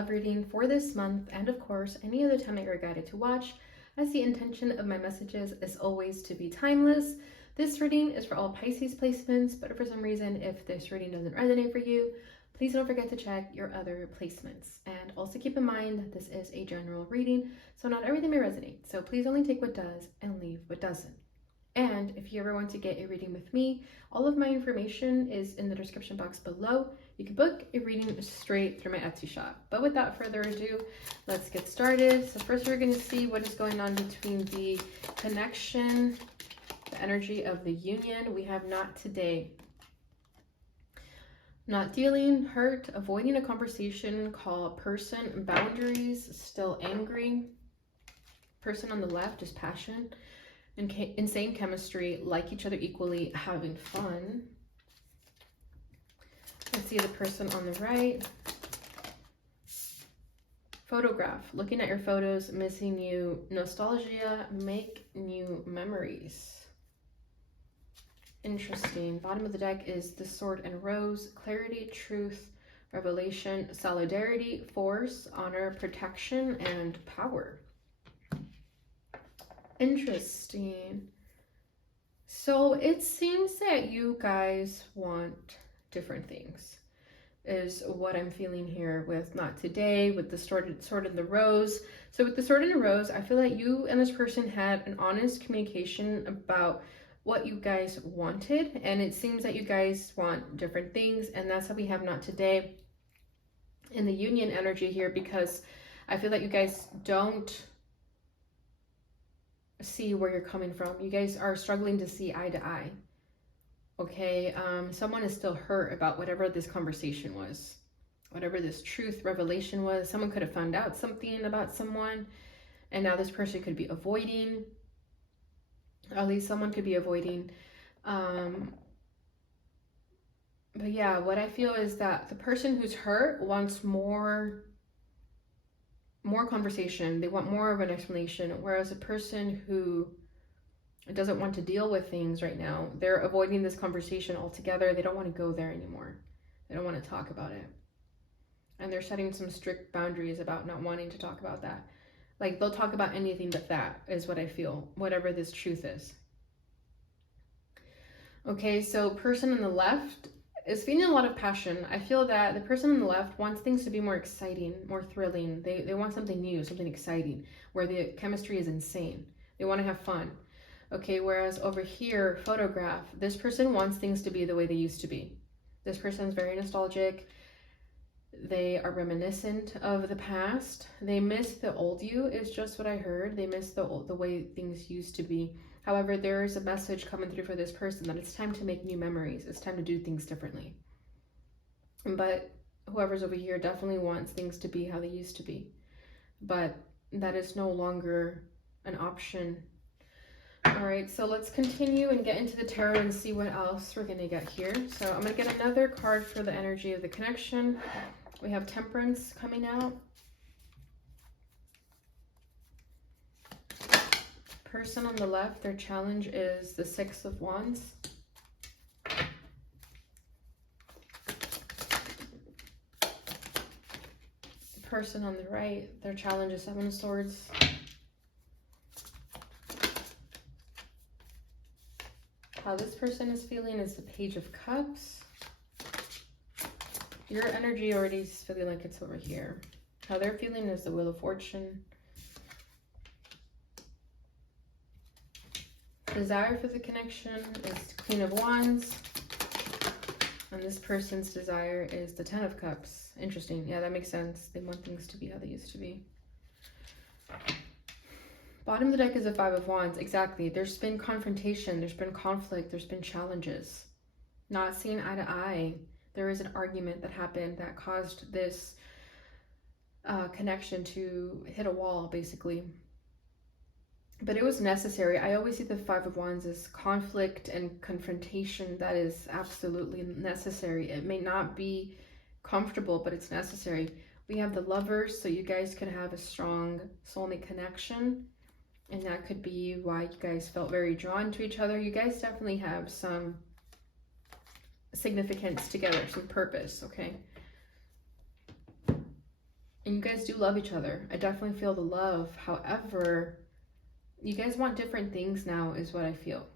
love reading for this month, and of course, any other time that you're guided to watch, as the intention of my messages is always to be timeless. This reading is for all Pisces placements, but for some reason, if this reading doesn't resonate for you, please don't forget to check your other placements. And also keep in mind, this is a general reading, so not everything may resonate. So please only take what does and leave what doesn't. And if you ever want to get a reading with me, all of my information is in the description box below. You can book a reading straight through my Etsy shop. But without further ado, let's get started. So first we're going to see what is going on between the connection, the energy of the union. We have not today. Not dealing, hurt, avoiding a conversation, call person, boundaries, still angry. Person on the left is passion, insane chemistry, like each other equally, having fun. Let's see the person on the right. Photograph, looking at your photos, missing you, nostalgia, make new memories. Interesting. Bottom of the deck is the Sword and Rose, clarity, truth, revelation, solidarity, force, honor, protection, and power. Interesting. So it seems that you guys want different things, is what I'm feeling here with not today, with the sword and the rose. So with the sword and the rose, I feel like you and this person had an honest communication about what you guys wanted, and it seems that you guys want different things, and that's how we have not today in the union energy here, because I feel that you guys don't see where you're coming from. You guys are struggling to see eye to eye. Okay, someone is still hurt about whatever this conversation was, whatever this truth revelation was. Someone could have found out something about someone, and now this person could be avoiding, or at least someone could be avoiding. But yeah, what I feel is that the person who's hurt wants more conversation. They want more of an explanation, whereas a person who doesn't want to deal with things right now, they're avoiding this conversation altogether. They don't want to go there anymore. They don't want to talk about it, and they're setting some strict boundaries about not wanting to talk about that. Like, they'll talk about anything but that, is what I feel, whatever this truth is. Okay, so person on the left is feeling a lot of passion. I feel that the person on the left wants things to be more exciting, more thrilling. They want something new, something exciting, where the chemistry is insane. They want to have fun. Okay, whereas over here, photograph, this person wants things to be the way they used to be. This person is very nostalgic. They are reminiscent of the past. They miss the old you, is just what I heard. They miss the way things used to be. However, there is a message coming through for this person that it's time to make new memories. It's time to do things differently. But whoever's over here definitely wants things to be how they used to be. But that is no longer an option. All right, so let's continue and get into the tarot and see what else we're going to get here. So I'm going to get another card for the energy of the connection. We have Temperance coming out. Person on the left, their challenge is the Six of Wands. Person on the right, their challenge is Seven of Swords. How this person is feeling is the Page of Cups. Your energy already is feeling like it's over here. How they're feeling is the Wheel of Fortune. Desire for the connection is Queen of Wands. And this person's desire is the Ten of Cups. Interesting. Yeah, that makes sense. They want things to be how they used to be. Bottom of the deck is a Five of Wands. Exactly. There's been confrontation. There's been conflict. There's been challenges. Not seeing eye to eye. There is an argument that happened that caused this connection to hit a wall, basically. But it was necessary. I always see the Five of Wands as conflict and confrontation that is absolutely necessary. It may not be comfortable, but it's necessary. We have the Lovers, so you guys can have a strong soulmate connection. And that could be why you guys felt very drawn to each other. You guys definitely have some significance together, some purpose, okay? And you guys do love each other. I definitely feel the love. However, you guys want different things now is what I feel.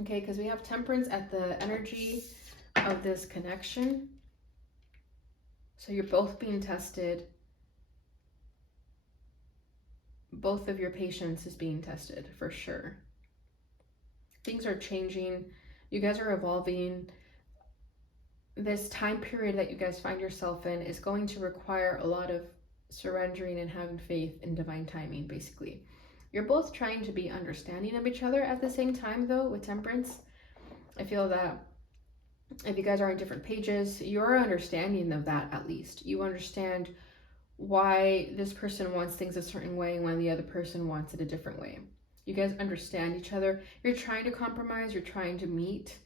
Okay, because we have Temperance at the energy of this connection. So you're both being tested. Both of your patience is being tested for sure. Things are changing. You guys are evolving. This time period that you guys find yourself in is going to require a lot of surrendering and having faith in divine timing, basically. You're both trying to be understanding of each other at the same time, though, with Temperance. I feel that if you guys are on different pages, you're understanding of that at least. You understand why this person wants things a certain way when the other person wants it a different way. You guys understand each other. You're trying to compromise. You're trying to meet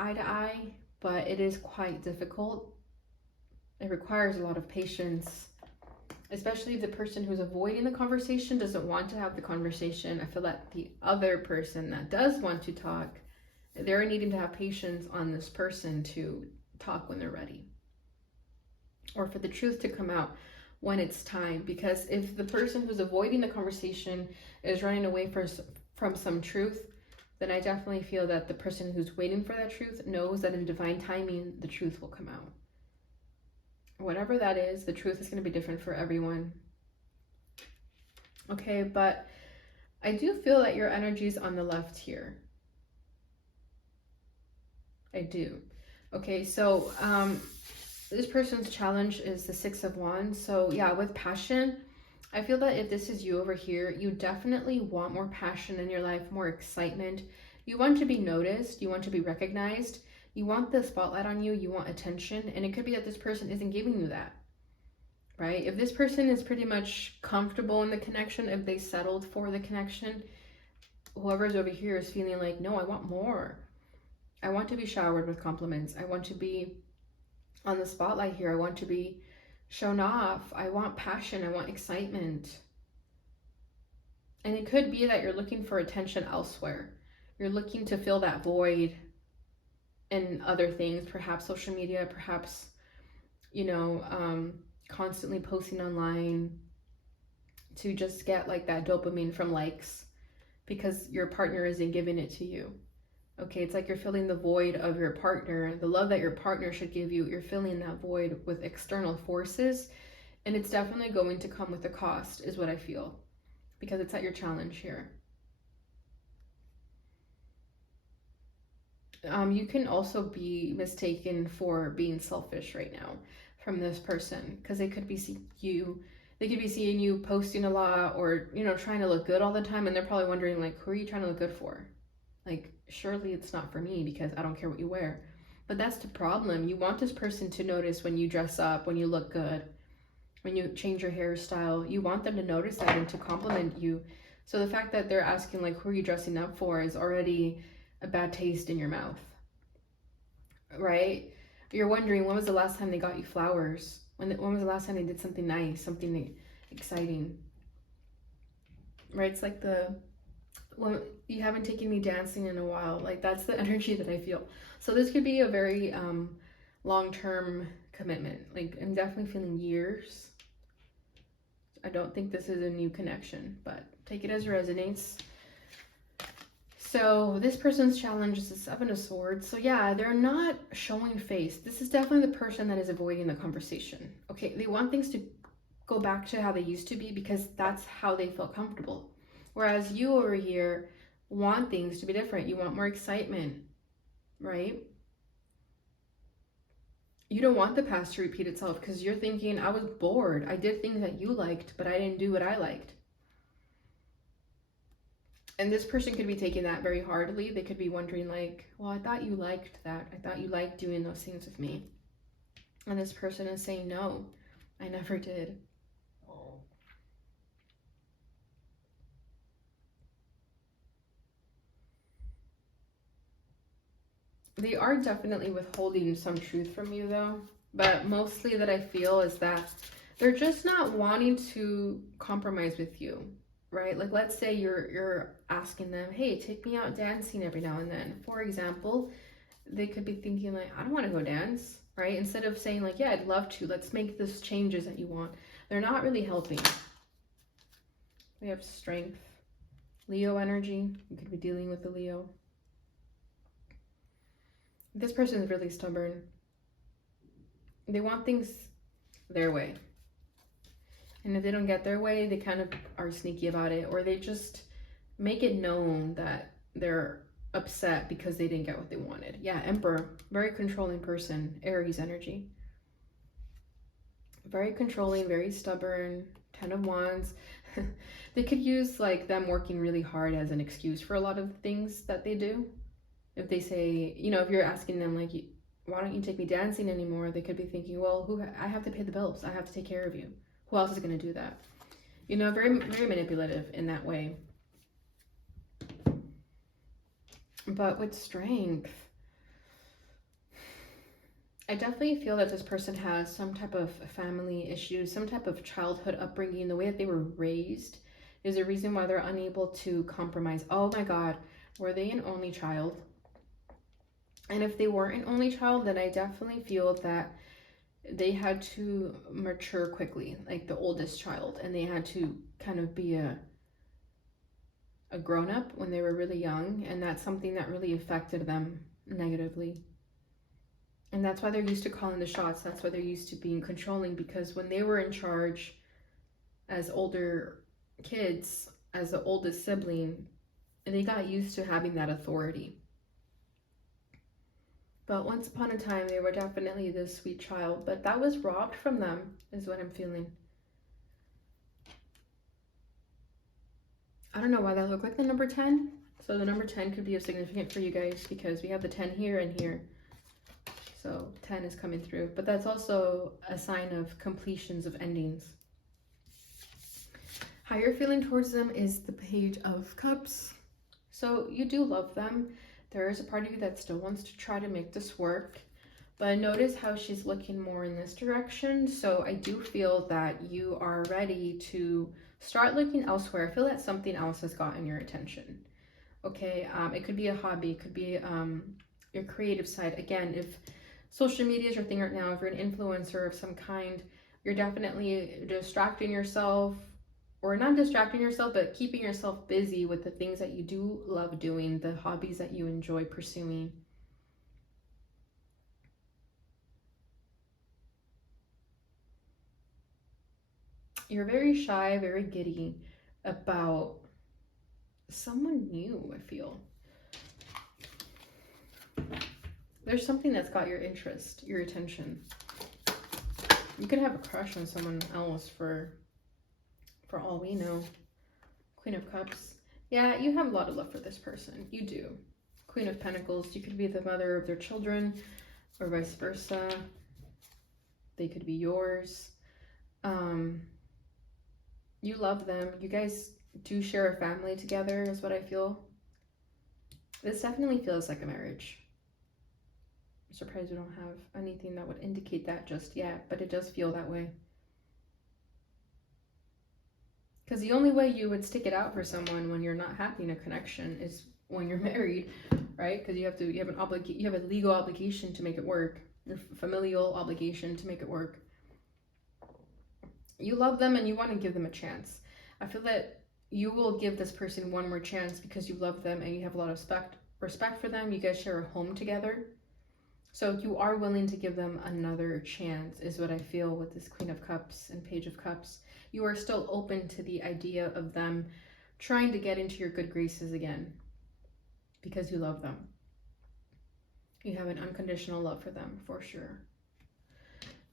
eye to eye, but it is quite difficult. It requires a lot of patience, especially if the person who's avoiding the conversation doesn't want to have the conversation. I feel that the other person that does want to talk, they're needing to have patience on this person to talk when they're ready, or for the truth to come out when it's time. Because if the person who's avoiding the conversation is running away from some truth, then I definitely feel that the person who's waiting for that truth knows that in divine timing, the truth will come out. Whatever that is, the truth is going to be different for everyone. Okay, but I do feel that your energy is on the left here. I do. Okay, so this person's challenge is the Six of Wands. So yeah, with passion, I feel that if this is you over here, you definitely want more passion in your life, more excitement. You want to be noticed. You want to be recognized. You want the spotlight on you. You want attention. And it could be that this person isn't giving you that, right? If this person is pretty much comfortable in the connection, if they settled for the connection, whoever's over here is feeling like, no, I want more. I want to be showered with compliments. I want to be on the spotlight here. I want to be shown off. I want passion. I want excitement. And it could be that you're looking for attention elsewhere. You're looking to fill that void in other things, perhaps social media, perhaps, constantly posting online to just get like that dopamine from likes because your partner isn't giving it to you. Okay, it's like you're filling the void of your partner, the love that your partner should give you. You're filling that void with external forces, and it's definitely going to come with a cost, is what I feel, because it's at your challenge here. You can also be mistaken for being selfish right now from this person, because they could be seeing you posting a lot, or trying to look good all the time, and they're probably wondering like, who are you trying to look good for? Like, surely it's not for me because I don't care what you wear. But that's the problem. You want this person to notice when you dress up, when you look good, when you change your hairstyle. You want them to notice that and to compliment you. So the fact that they're asking like, who are you dressing up for, is already a bad taste in your mouth, right? You're wondering, when was the last time they got you flowers? When was the last time they did something nice, something exciting, right? It's like well, you haven't taken me dancing in a while. Like, that's the energy that I feel. So this could be a very long-term commitment. Like, I'm definitely feeling years. I don't think this is a new connection, but take it as resonates. So this person's challenge is the Seven of Swords. So yeah, they're not showing face. This is definitely the person that is avoiding the conversation. Okay, they want things to go back to how they used to be because that's how they felt comfortable. Whereas you over here want things to be different. You want more excitement, right? You don't want the past to repeat itself because you're thinking, I was bored. I did things that you liked, but I didn't do what I liked. And this person could be taking that very hardly. They could be wondering like, well, I thought you liked that. I thought you liked doing those things with me. And this person is saying, no, I never did. They are definitely withholding some truth from you though, but mostly that I feel is that they're just not wanting to compromise with you, right? Like, let's say you're asking them, hey, take me out dancing every now and then. For example, they could be thinking like, I don't want to go dance. right? Instead of saying like, yeah, I'd love to, let's make this changes that you want. They're not really helping. We have strength. Leo energy. You could be dealing with the Leo. This person is really stubborn. They want things their way. And if they don't get their way, they kind of are sneaky about it, or they just make it known that they're upset because they didn't get what they wanted. Yeah, Emperor, very controlling person, Aries energy. Very controlling, very stubborn, 10 of Wands. They could use like them working really hard as an excuse for a lot of things that they do. If they say, you know, if you're asking them like, why don't you take me dancing anymore? They could be thinking, well, I have to pay the bills. I have to take care of you. Who else is going to do that? You know, very, very manipulative in that way. But with strength, I definitely feel that this person has some type of family issues, some type of childhood upbringing. The way that they were raised is a reason why they're unable to compromise. Oh my God, were they an only child? And if they weren't an only child, then I definitely feel that they had to mature quickly, like the oldest child, and they had to kind of be a grown-up when they were really young, and that's something that really affected them negatively. And that's why they're used to calling the shots. That's why they're used to being controlling, because when they were in charge as older kids, as the oldest sibling, they got used to having that authority. But once upon a time, they were definitely this sweet child, but that was robbed from them, is what I'm feeling. I don't know why that looked like the number 10. So the number 10 could be significant for you guys because we have the 10 here and here. So 10 is coming through, but that's also a sign of completions, of endings. How you're feeling towards them is the Page of Cups. So you do love them. There is a part of you that still wants to try to make this work, but notice how she's looking more in this direction. So I do feel that you are ready to start looking elsewhere. I feel that something else has gotten your attention. Okay, it could be a hobby, it could be your creative side. Again, if social media is your thing right now, if you're an influencer of some kind, you're definitely distracting yourself, or not distracting yourself, but keeping yourself busy with the things that you do love doing, the hobbies that you enjoy pursuing. You're very shy, very giddy about someone new, I feel. There's something that's got your interest, your attention. You could have a crush on someone else for all we know. Queen of Cups. Yeah, you have a lot of love for this person. You do. Queen of Pentacles. You could be the mother of their children, or vice versa. They could be yours. You love them. You guys do share a family together, is what I feel. This definitely feels like a marriage. I'm surprised we don't have anything that would indicate that just yet, but it does feel that way. Because the only way you would stick it out for someone when you're not happy in a connection is when you're married, right? Because you have a legal obligation to make it work, your familial obligation to make it work. You love them and you want to give them a chance. I feel that you will give this person one more chance because you love them and you have a lot of respect for them. You guys share a home together. So you are willing to give them another chance, is what I feel with this Queen of Cups and Page of Cups. You are still open to the idea of them trying to get into your good graces again because you love them. You have an unconditional love for them, for sure.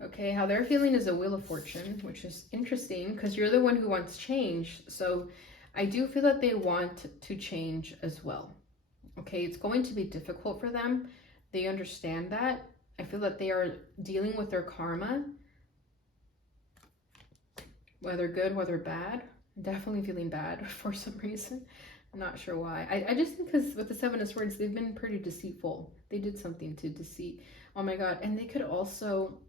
Okay, how they're feeling is a Wheel of Fortune, which is interesting because you're the one who wants change. So I do feel that they want to change as well. Okay, it's going to be difficult for them. They understand that. I feel that they are dealing with their karma, whether good, whether bad. I'm definitely feeling bad for some reason. I'm not sure why. I just think because with the Seven of Swords, they've been pretty deceitful. They did something to deceive. Oh my God. And they could also,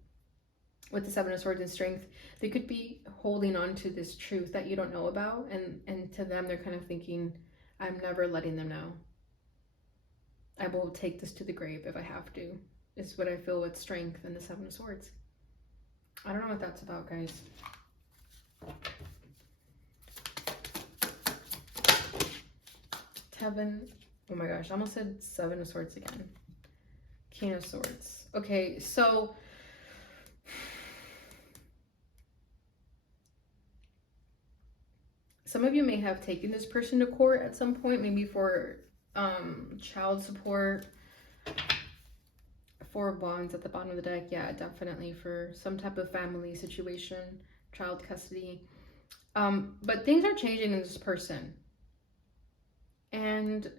with the Seven of Swords and Strength, they could be holding on to this truth that you don't know about. And to them, they're kind of thinking, I'm never letting them know. I will take this to the grave if I have to, is what I feel with Strength and the Seven of Swords. I don't know what that's about, guys. Seven. Oh my gosh, I almost said Seven of Swords again. King of Swords. Okay, so some of you may have taken this person to court at some point, maybe for child support. Four of Wands at the bottom of the deck. Yeah, definitely for some type of family situation, child custody. But things are changing in this person. And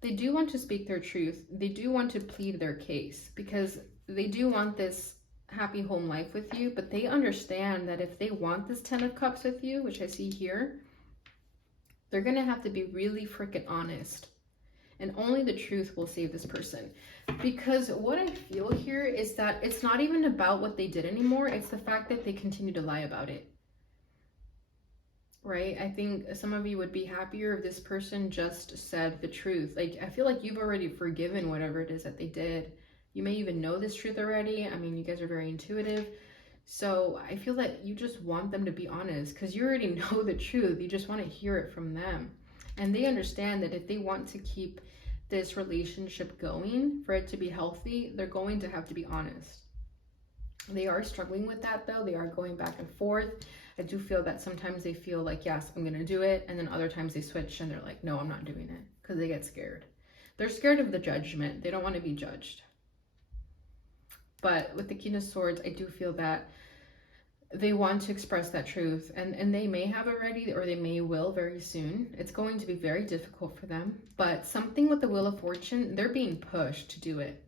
they do want to speak their truth. They do want to plead their case because they do want this happy home life with you, but they understand that if they want this 10 of Cups with you, which I see here, they're going to have to be really freaking honest. And only the truth will save this person. Because what I feel here is that it's not even about what they did anymore. It's the fact that they continue to lie about it. Right? I think some of you would be happier if this person just said the truth. Like, I feel like you've already forgiven whatever it is that they did. You may even know this truth already. I mean, you guys are very intuitive. So I feel that you just want them to be honest because you already know the truth. You just want to hear it from them. And they understand that if they want to keep this relationship going, for it to be healthy, they're going to have to be honest. They are struggling with that though. They are going back and forth. I do feel that sometimes they feel like, yes, I'm going to do it. And then other times they switch and they're like, no, I'm not doing it, because they get scared. They're scared of the judgment. They don't want to be judged. But with the King of Swords, I do feel that they want to express that truth, and they may have already, or they may will very soon. It's going to be very difficult for them, but something with the Wheel of Fortune, they're being pushed to do it.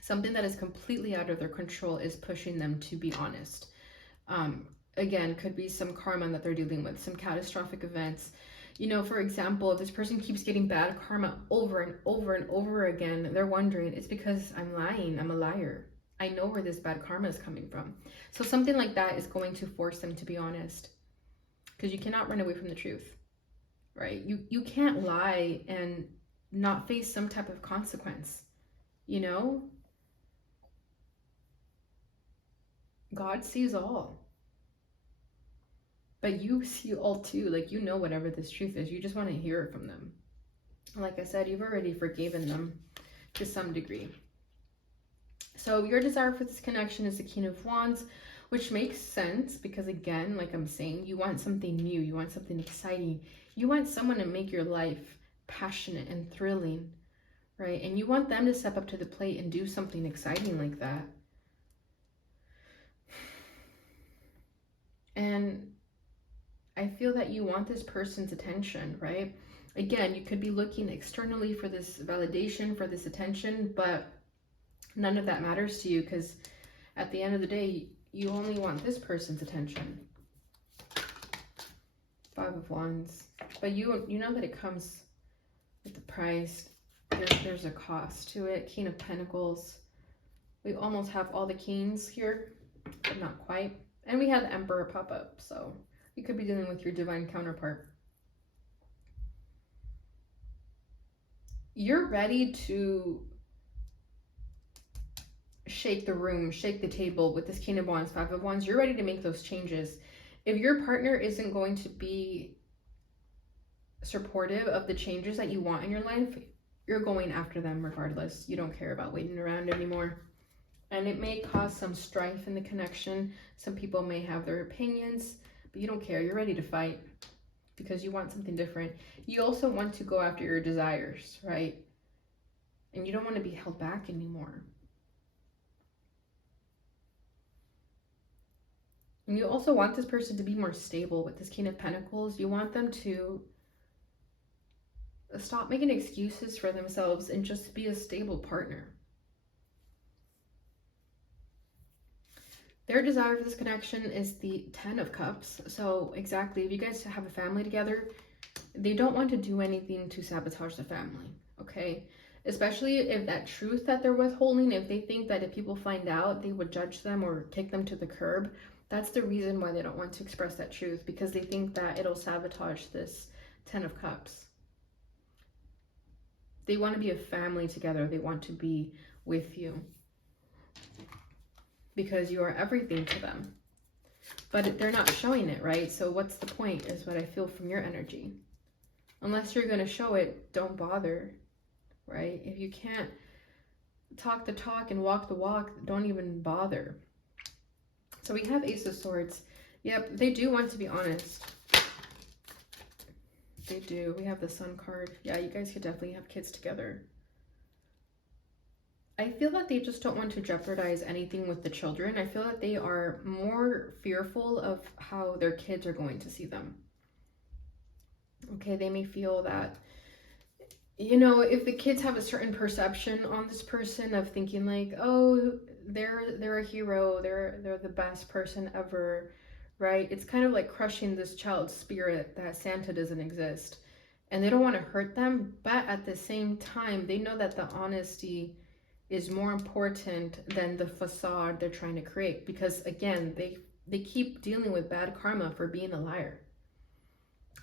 Something that is completely out of their control is pushing them to be honest. Again, could be some karma that they're dealing with, some catastrophic events. You know, for example, if this person keeps getting bad karma over and over and over again, they're wondering, it's because I'm lying, I'm a liar. I know where this bad karma is coming from. So something like that is going to force them to be honest, because you cannot run away from the truth, right? You can't lie and not face some type of consequence, you know? God sees all. But you see all too. Like, you know whatever this truth is. You just want to hear it from them. Like I said, you've already forgiven them to some degree. So your desire for this connection is the King of Wands, which makes sense because, again, like I'm saying, you want something new. You want something exciting. You want someone to make your life passionate and thrilling, right? And you want them to step up to the plate and do something exciting like that. And I feel that you want this person's attention, right? Again, you could be looking externally for this validation, for this attention, but none of that matters to you because at the end of the day, you only want this person's attention. Five of Wands. But you know that it comes with the price. There's a cost to it. King of Pentacles. We almost have all the kings here, but not quite. And we had the Emperor pop up, so you could be dealing with your divine counterpart. You're ready to shake the room, shake the table with this King of Wands, Five of Wands. You're ready to make those changes. If your partner isn't going to be supportive of the changes that you want in your life, you're going after them regardless. You don't care about waiting around anymore. And it may cause some strife in the connection. Some people may have their opinions, but you don't care. You're ready to fight because you want something different. You also want to go after your desires, right? And you don't want to be held back anymore. And you also want this person to be more stable with this King of Pentacles. You want them to stop making excuses for themselves and just be a stable partner. Their desire for this connection is the 10 of Cups. So exactly, if you guys have a family together, they don't want to do anything to sabotage the family, okay? Especially if that truth that they're withholding, if they think that if people find out, they would judge them or kick them to the curb. That's the reason why they don't want to express that truth, because they think that it'll sabotage this 10 of Cups. They want to be a family together. They want to be with you. because you are everything to them. But they're not showing it, right? So what's the point is what I feel from your energy. Unless you're going to show it, don't bother, right? If you can't talk the talk and walk the walk, don't even bother. So we have Ace of Swords. Yep, they do want to be honest. They do. We have the Sun card. Yeah, you guys could definitely have kids together. I feel that they just don't want to jeopardize anything with the children. I feel that they are more fearful of how their kids are going to see them. Okay, they may feel that, you know, if the kids have a certain perception on this person of thinking like, oh, they're a hero, they're the best person ever, right? It's kind of like crushing this child's spirit that Santa doesn't exist. And they don't want to hurt them, but at the same time, they know that the honesty is more important than the facade they're trying to create. Because again, they keep dealing with bad karma for being a liar.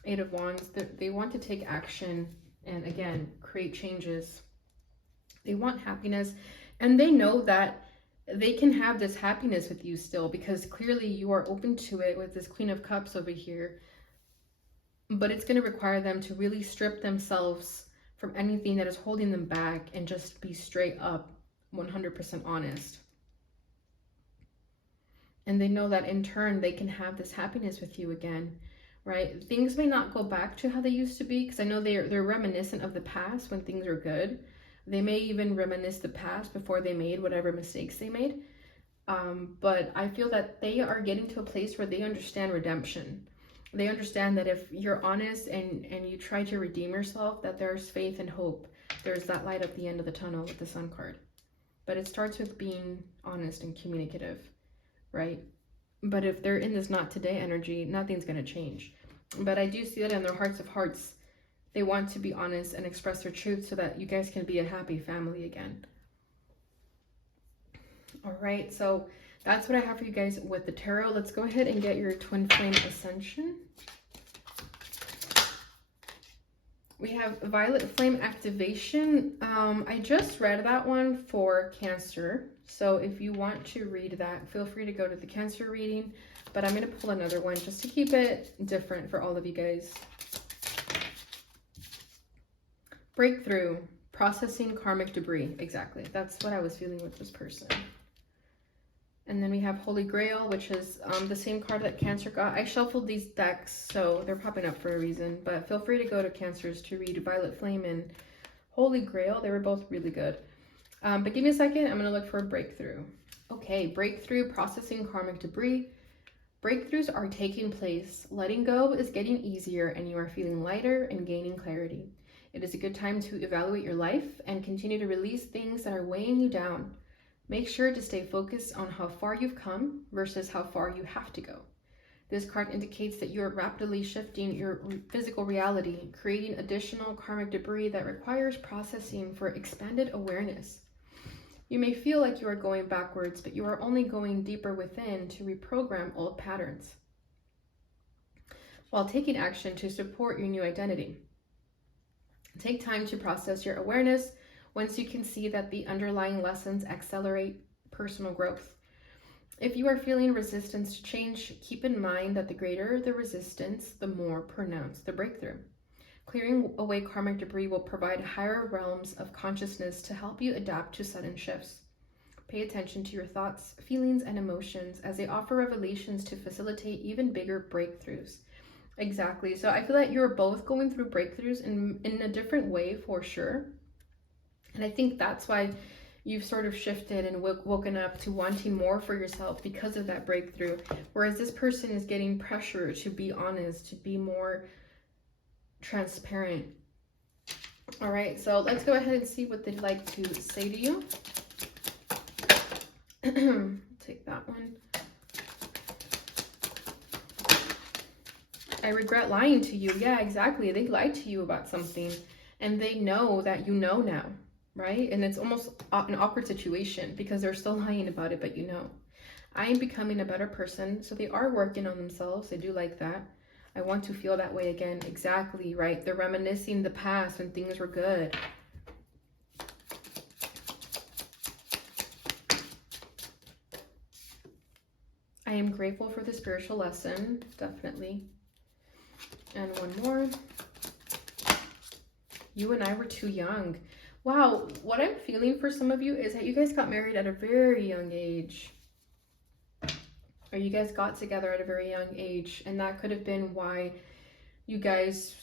Eight of Wands, they want to take action and again, create changes. They want happiness, and they know that they can have this happiness with you still, because clearly you are open to it with this Queen of Cups over here. But it's going to require them to really strip themselves from anything that is holding them back and just be straight up 100% honest. And they know that in turn they can have this happiness with you again, right? Things may not go back to how they used to be, because I know they're reminiscent of the past when things are good. They may even reminisce the past before they made whatever mistakes they made. But I feel that they are getting to a place where they understand redemption. They understand that if you're honest and you try to redeem yourself, that there's faith and hope. There's that light at the end of the tunnel with the Sun card. But it starts with being honest and communicative, right? But if they're in this not today energy, nothing's going to change. But I do see that in their hearts of hearts, they want to be honest and express their truth so that you guys can be a happy family again. All right, so that's what I have for you guys with the tarot. Let's go ahead and get your twin flame ascension. We have violet flame activation. I just read that one for Cancer. So if you want to read that, feel free to go to the Cancer reading. But I'm going to pull another one just to keep it different for all of you guys. Breakthrough. Processing karmic debris. Exactly. That's what I was feeling with this person. And then we have Holy Grail, which is the same card that Cancer got. I shuffled these decks, so they're popping up for a reason. But feel free to go to Cancers to read Violet Flame and Holy Grail. They were both really good. But give me a second. I'm going to look for a breakthrough. Okay, breakthrough, processing karmic debris. Breakthroughs are taking place. Letting go is getting easier, and you are feeling lighter and gaining clarity. It is a good time to evaluate your life and continue to release things that are weighing you down. Make sure to stay focused on how far you've come versus how far you have to go. This card indicates that you are rapidly shifting your physical reality, creating additional karmic debris that requires processing for expanded awareness. You may feel like you are going backwards, but you are only going deeper within to reprogram old patterns, while taking action to support your new identity. Take time to process your awareness once you can see that the underlying lessons accelerate personal growth. If you are feeling resistance to change, keep in mind that the greater the resistance, the more pronounced the breakthrough. Clearing away karmic debris will provide higher realms of consciousness to help you adapt to sudden shifts. Pay attention to your thoughts, feelings, and emotions as they offer revelations to facilitate even bigger breakthroughs. Exactly. So I feel that you're both going through breakthroughs in a different way for sure. And I think that's why you've sort of shifted and woken up to wanting more for yourself because of that breakthrough. Whereas this person is getting pressure to be honest, to be more transparent. All right, so let's go ahead and see what they'd like to say to you. Take that one. I regret lying to you. Yeah, exactly. They lied to you about something and they know that you know now. Right? And it's almost an awkward situation because they're still lying about it, but you know. I am becoming a better person. So they are working on themselves. They do like that. I want to feel that way again. Exactly, right? They're reminiscing the past when things were good. I am grateful for the spiritual lesson, definitely. And one more. You and I were too young. Wow, what I'm feeling for some of you is that you guys got married at a very young age. Or you guys got together at a very young age, and that could have been why you guys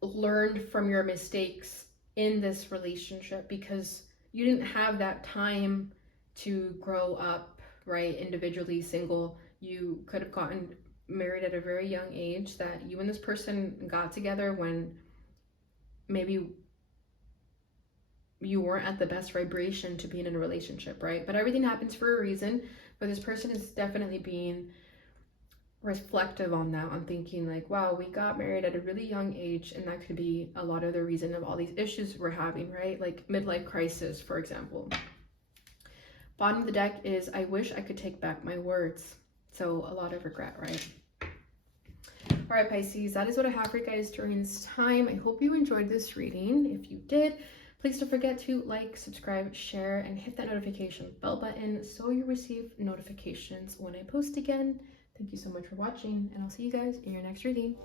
learned from your mistakes in this relationship, because you didn't have that time to grow up, right? Individually, single. You could have gotten married at a very young age, that you and this person got together when maybe you weren't at the best vibration to be in a relationship, right? But everything happens for a reason. But this person is definitely being reflective on that, on thinking like, wow, we got married at a really young age, and that could be a lot of the reason of all these issues we're having, right? Like midlife crisis, for example. Bottom of the deck is, I wish I could take back my words. So a lot of regret, right? All right, Pisces, that is what I have for you guys during this time. I hope you enjoyed this reading. If you did, please don't forget to like, subscribe, share, and hit that notification bell button so you receive notifications when I post again. Thank you so much for watching, and I'll see you guys in your next reading.